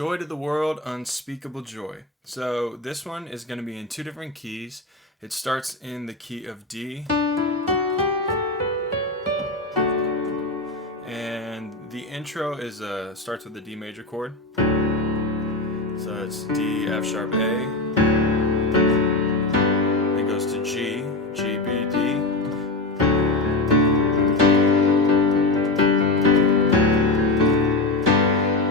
Joy to the World, Unspeakable Joy. So this one is going to be in two different keys. It starts in the key of D. And the intro is starts with the D major chord. So it's D, F sharp, A. Then goes to G, G, B, D.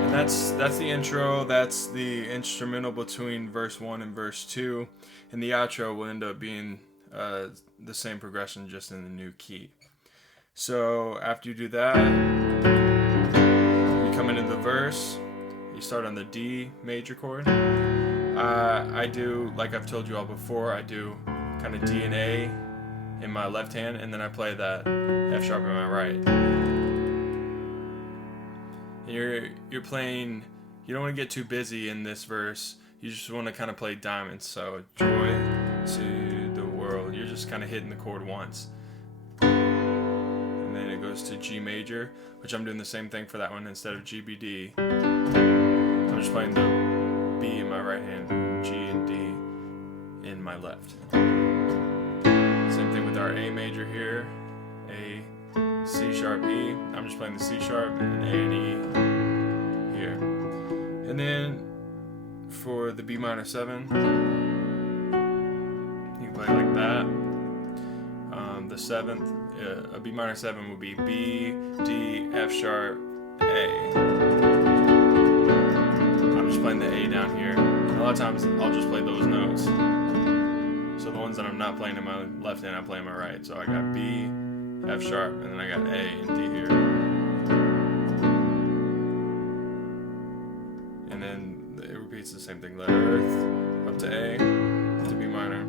And that's the intro. That's the instrumental between verse 1 and verse 2. And the outro will end up being the same progression, just in the new key. So after you do that, you come into the verse. You start on the D major chord. I do, like I've told you all before, I do kind of D and A in my left hand, and then I play that F sharp in my right. And you're playing. You don't want to get too busy in this verse. You just want to kind of play diamonds. So joy to the world. You're just kind of hitting the chord once. And then it goes to G major, which I'm doing the same thing for that one. Instead of G, B, D, I'm just playing the B in my right hand, G and D in my left. Same thing with our A major here. A, C sharp, E. I'm just playing the C sharp and A and E here. And then for the B minor 7, you can play like that. The 7th, a B minor 7 would be B, D, F sharp, A. I'm just playing the A down here. A lot of times I'll just play those notes. So the ones that I'm not playing in my left hand, I play in my right. So I got B, F sharp, and then I got A and D here. And then it repeats the same thing. Let earth up to A, to B minor.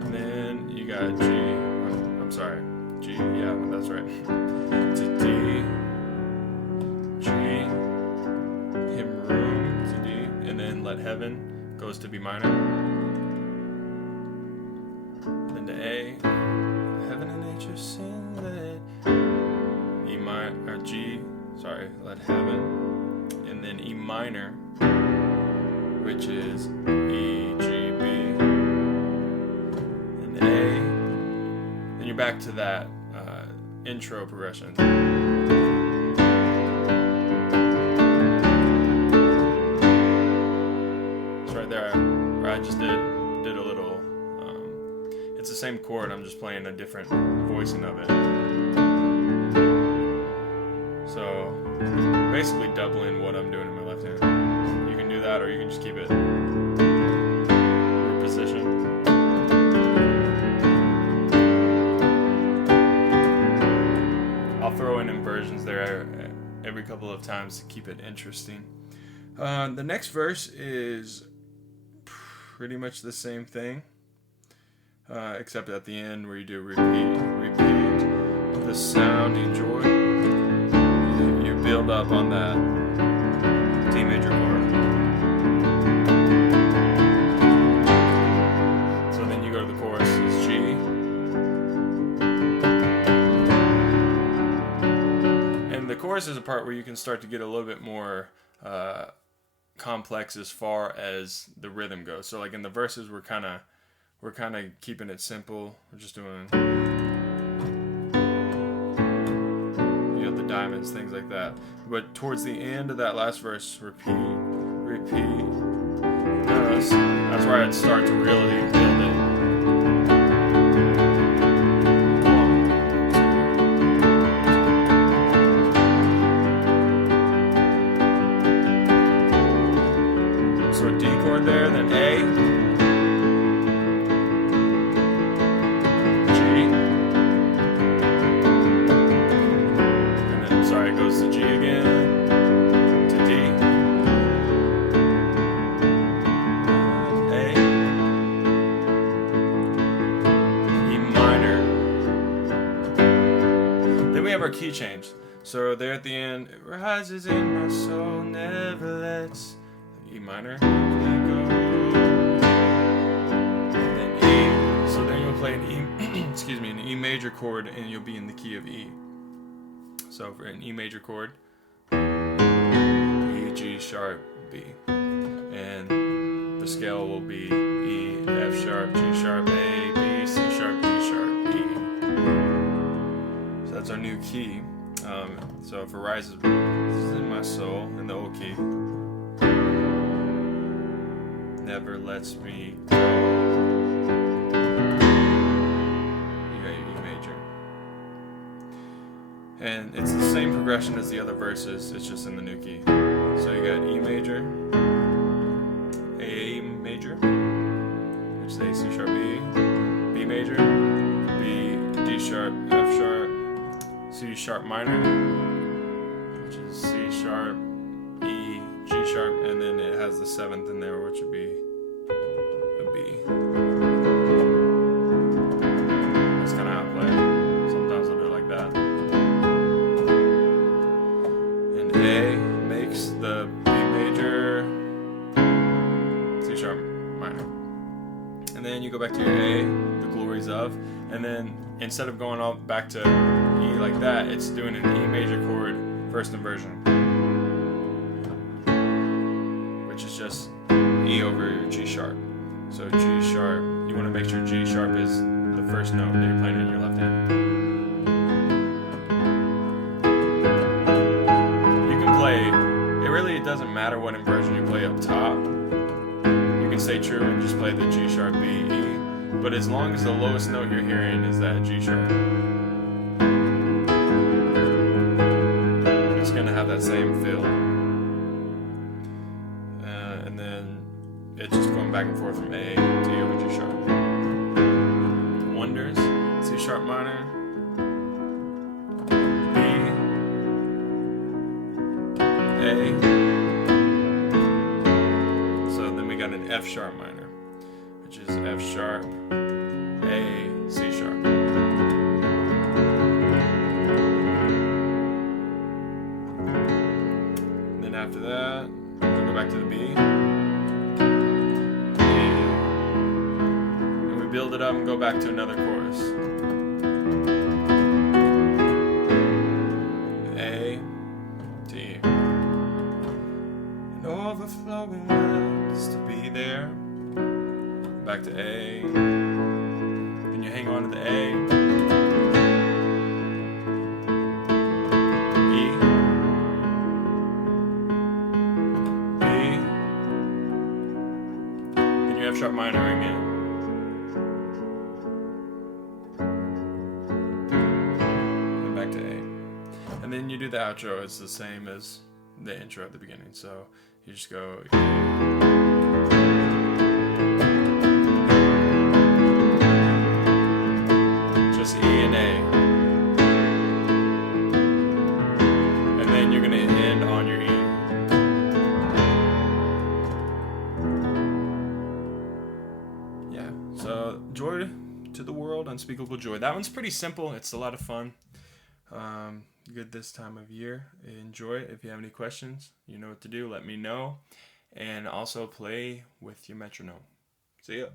And then you got G. I'm sorry, G. Yeah, that's right. To D, G, him room to D, and then let heaven goes to B minor. Then to A, heaven and nature sing, let E minor, or G. Sorry, let heaven. And then E minor, which is E, G, B, and A. Then you're back to that intro progression. So right there, where I just did a little. It's the same chord. I'm just playing a different voicing of it. So basically doubling what I'm doing in my left hand. You can do that, or you can just keep it in position. I'll throw in inversions there every couple of times to keep it interesting. The next verse is pretty much the same thing, except at the end where you do repeat the sound, enjoy. You build up on that D major chord. So then you go to the chorus, it's G. And the chorus is a part where you can start to get a little bit more complex as far as the rhythm goes. So like in the verses, we're kind of keeping it simple. We're just doing the diamonds, things like that. But towards the end of that last verse, repeat. That's where I'd start to really build it. So a D chord there, then A, G, and then, sorry, it goes to G again, to D, A, E minor. Then we have our key change. So there at the end, it rises in my soul, never lets. E minor, then go, and then E. So then you'll play an E, an E major chord, and you'll be in the key of E. So for an E major chord, E, G sharp, B. And the scale will be E, F sharp, G sharp, A, B, C sharp, D sharp, E. So that's our new key. So if it rises, this is in my soul, in the old key. Never lets me go. You got your E major. And it's the same progression as the other verses, it's just in the new key. So you got E major, A major, which is A, C sharp, E, B major, B, D sharp, F sharp, C sharp minor, which is C sharp, E, G sharp, and then it has the 7th in there, which would be a B. That's kind of how I play. Sometimes I'll do it like that. And A makes the B major, C sharp minor. And then you go back to your A, the glories of, and then instead of going all back to E like that, it's doing an E major chord first inversion, which is just E over G sharp. So G sharp, you want to make sure G sharp is the first note that you're playing in your left hand. You can play, it doesn't matter what inversion you play up top. You can stay true and just play the G sharp, B, E, but as long as the lowest note you're hearing is that G sharp, it's going to have that same feel. And then it's just going back and forth from A to E over G sharp. Wonders, C sharp minor, B, A. So then we got an F sharp minor, which is F sharp, A, C sharp. And then after that, we'll go back to the B. Build it up and go back to another chorus. A, D. And overflowing words to be there. Back to A. And you hang on to the A. E. B. And you F sharp minor again. And then you do the outro. It's the same as the intro at the beginning. So you just go just E and A. And then you're going to end on your E. Yeah. So joy to the world, unspeakable joy. That one's pretty simple. It's a lot of fun. Good this time of year. Enjoy it. If you have any questions, you know what to do. Let me know. And also play with your metronome. See ya.